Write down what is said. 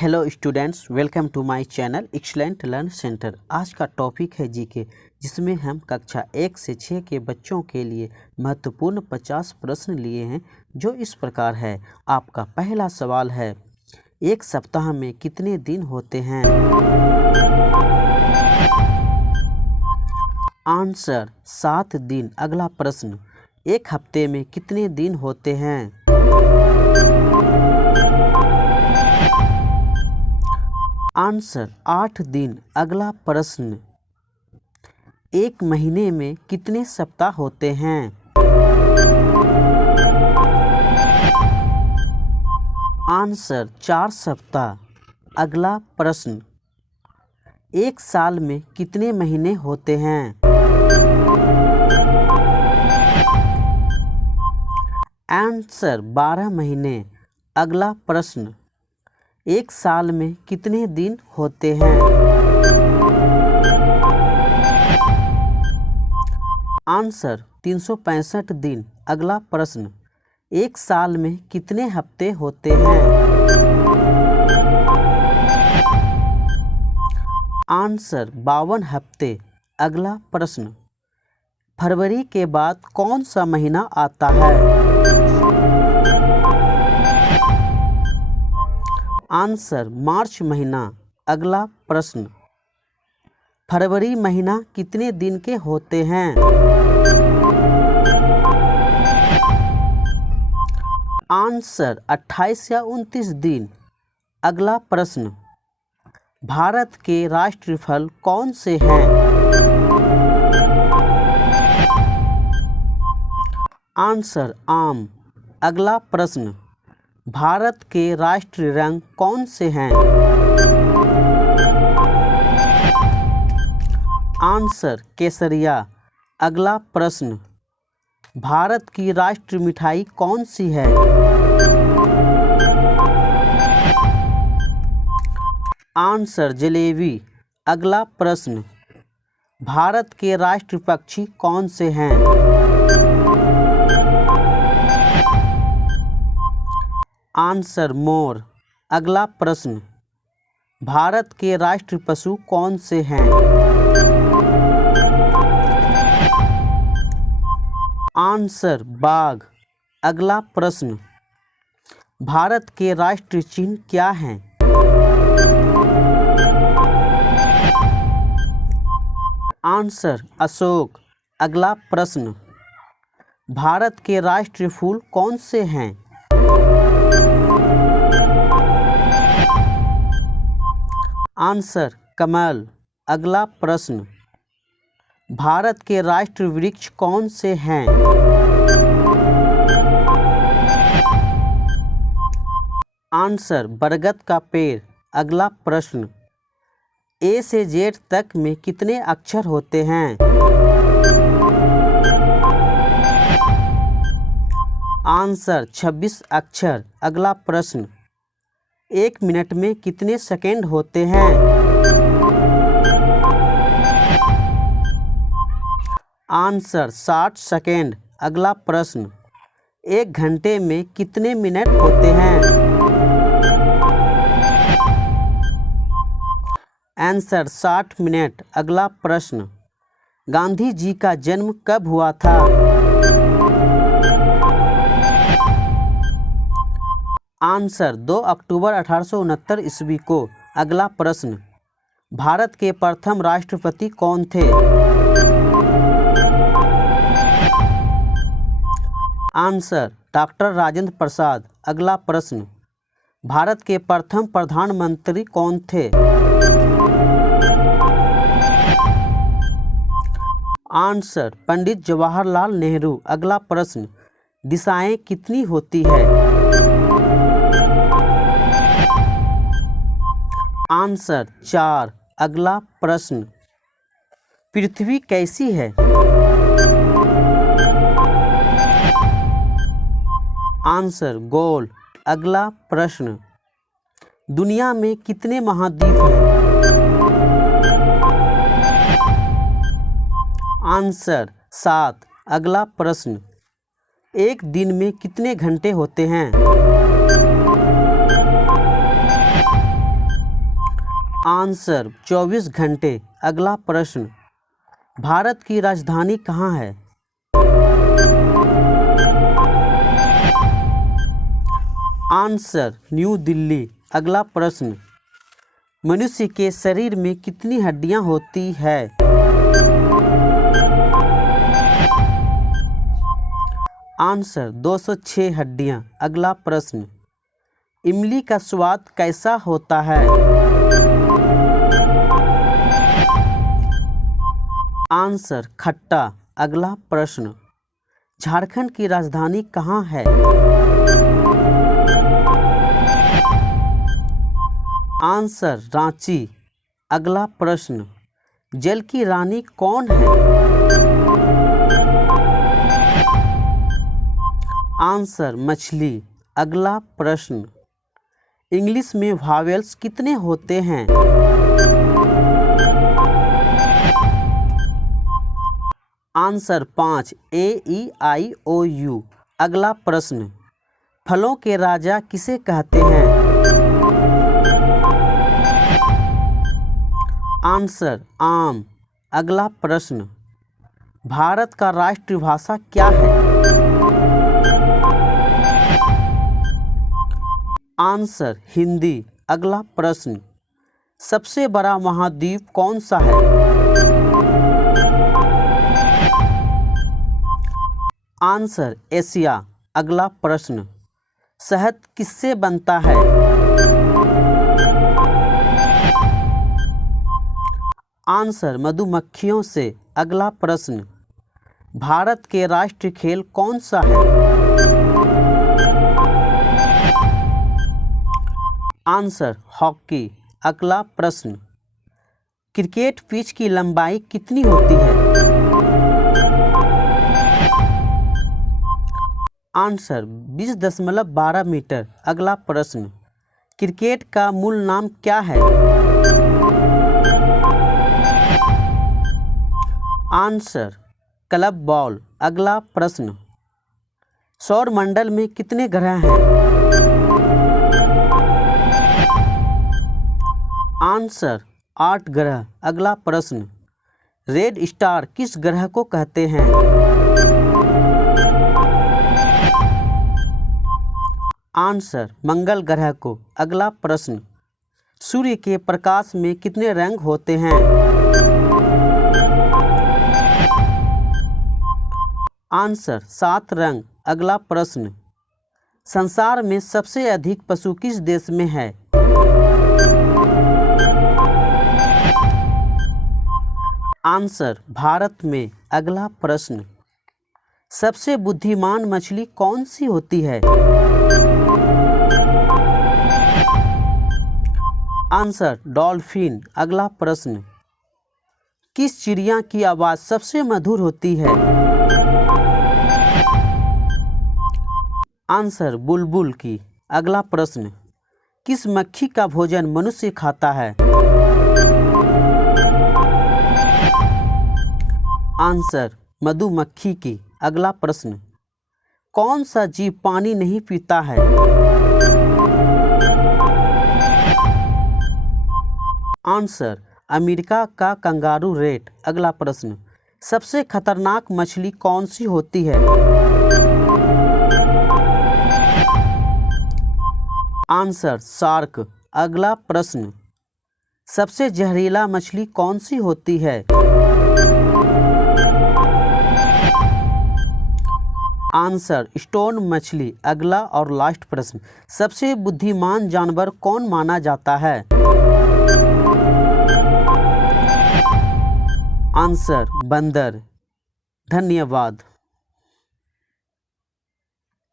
Hello students, welcome to my channel excellent learn centre. आज का topic है GK, जिसमें हम कक्षा 1 से 6 के बच्चों के लिए महत्वपूर्ण 50 प्रश्न लिए हैं, जो इस प्रकार है। आपका पहला सवाल है, एक सप्ताह में कितने दिन होते हैं? आंसर 7 दिन। अगला प्रश्न, एक हफ्ते में कितने दिन होते हैं? आंसर 8 दिन। अगला प्रश्न, एक महीने में कितने सप्ताह होते हैं? आंसर 4 सप्ताह। अगला प्रश्न, एक साल में कितने महीने होते हैं? आंसर 12 महीने। अगला प्रश्न, एक साल में कितने दिन होते हैं? आंसर 365 दिन। अगला प्रश्न, एक साल में कितने हफ्ते होते हैं? आंसर 52 हफ्ते। अगला प्रश्न, फरवरी के बाद कौन सा महीना आता है? आंसर मार्च महीना। अगला प्रश्न, फरवरी महीना कितने दिन के होते हैं? आंसर 28 या 29 दिन। अगला प्रश्न, भारत के राष्ट्रीय फल कौन से हैं? आंसर आम। अगला प्रश्न, भारत के राष्ट्रीय रंग कौन से हैं? आंसर केसरिया। अगला प्रश्न, भारत की राष्ट्रीय मिठाई कौन सी है? आंसर जलेबी। अगला प्रश्न, भारत के राष्ट्रीय पक्षी कौन से हैं? Answer more. अगला प्रश्न, भारत के राष्ट्रीय पशु कौन से हैं? आंसर बाघ। अगला प्रश्न, भारत के राष्ट्रीय चिन्ह क्या हैं? आंसर अशोक। अगला प्रश्न, भारत के राष्ट्रीय फूल कौन से हैं? आंसर कमल। अगला प्रश्न, भारत के राष्ट्रीय वृक्ष कौन से हैं? आंसर बरगद का पेड़। अगला प्रश्न, ए से जेड तक में कितने अक्षर होते हैं? आंसर 26 अक्षर। अगला प्रश्न, एक मिनट में कितने सेकंड होते हैं? Answer 60 second. अगला प्रश्न, एक घंटे में कितने मिनट होते हैं? Answer 60 minute. अगला प्रश्न, गांधी जी का जन्म कब हुआ था? आंसर 2 अक्टूबर 1869 ईस्वी को। अगला प्रश्न, भारत के प्रथम राष्ट्रपति कौन थे? Answer doctor Rajendra Prasad. अगला प्रश्न, भारत के प्रथम प्रधानमंत्री कौन थे? आंसर पंडित जवाहरलाल नेहरू। अगला प्रश्न, दिशाएं कितनी होती है? आंसर 4। अगला प्रश्न, पृथ्वी कैसी है? आंसर गोल। अगला प्रश्न, दुनिया में कितने महाद्वीप हैं? आंसर 7। अगला प्रश्न, एक दिन में कितने घंटे होते हैं? आंसर 24 घंटे। अगला प्रश्न, भारत की राजधानी कहाँ है? Answer new Delhi. अगला प्रश्न, मनुष्य के शरीर में कितनी हड्डियां होती है? आंसर 206 हड्डियां। अगला प्रश्न, इमली का स्वाद कैसा होता है? आंसर खट्टा। अगला प्रश्न, झारखंड की राजधानी कहाँ है? आंसर रांची। अगला प्रश्न, जल की रानी कौन है? आंसर मछली। अगला प्रश्न, इंग्लिश में वावेल्स कितने होते हैं? Answer 5, A-E-I-O-U। अगला प्रश्न, फलों के राजा किसे कहते हैं? आंसर आम। अगला प्रश्न, भारत का राष्ट्रीय भाषा क्या है? आंसर हिंदी। अगला प्रश्न, सबसे बड़ा महाद्वीप कौन सा है? Answer Asia. अगला प्रश्न, शहद किससे बनता है? आंसर मधुमक्खियों से। अगला प्रश्न, भारत के राष्ट्रीय खेल कौन सा है? Answer hockey. अगला प्रश्न, क्रिकेट पिच की लंबाई कितनी होती है? Answer 20.12 metre. अगला प्रश्न, क्रिकेट का मूल नाम क्या है? Answer club ball. अगला प्रश्न, सौर मंडल में कितने ग्रह हैं? आंसर 8 ग्रह। अगला प्रश्न, रेड स्टार किस ग्रह को कहते हैं? आंसर मंगल ग्रह को। अगला प्रश्न, सूर्य के प्रकाश में कितने रंग होते हैं? आंसर 7 रंग। अगला प्रश्न, संसार में सबसे अधिक पशु किस देश में है? आंसर भारत में। अगला प्रश्न, सबसे बुद्धिमान मछली कौन सी होती है? Answer dolphin. अगला प्रश्न, किस चिड़िया की आवाज़ सबसे मधुर होती है? आंसर बुलबुल की। अगला प्रश्न, किस मक्खी का भोजन मनुष्य खाता है? आंसर मधुमक्खी की। अगला प्रश्न, कौन सा जीव पानी नहीं पीता है? आंसर अमेरिका का कंगारू रेट। अगला प्रश्न, सबसे खतरनाक मछली कौन सी होती है? Answer shark. अगला प्रश्न, सबसे जहरीला मछली कौन सी होती है? आंसर स्टोन मछली। अगला और लास्ट प्रश्न, सबसे बुद्धिमान जानवर कौन माना जाता है? आंसर बंदर। धन्यवाद।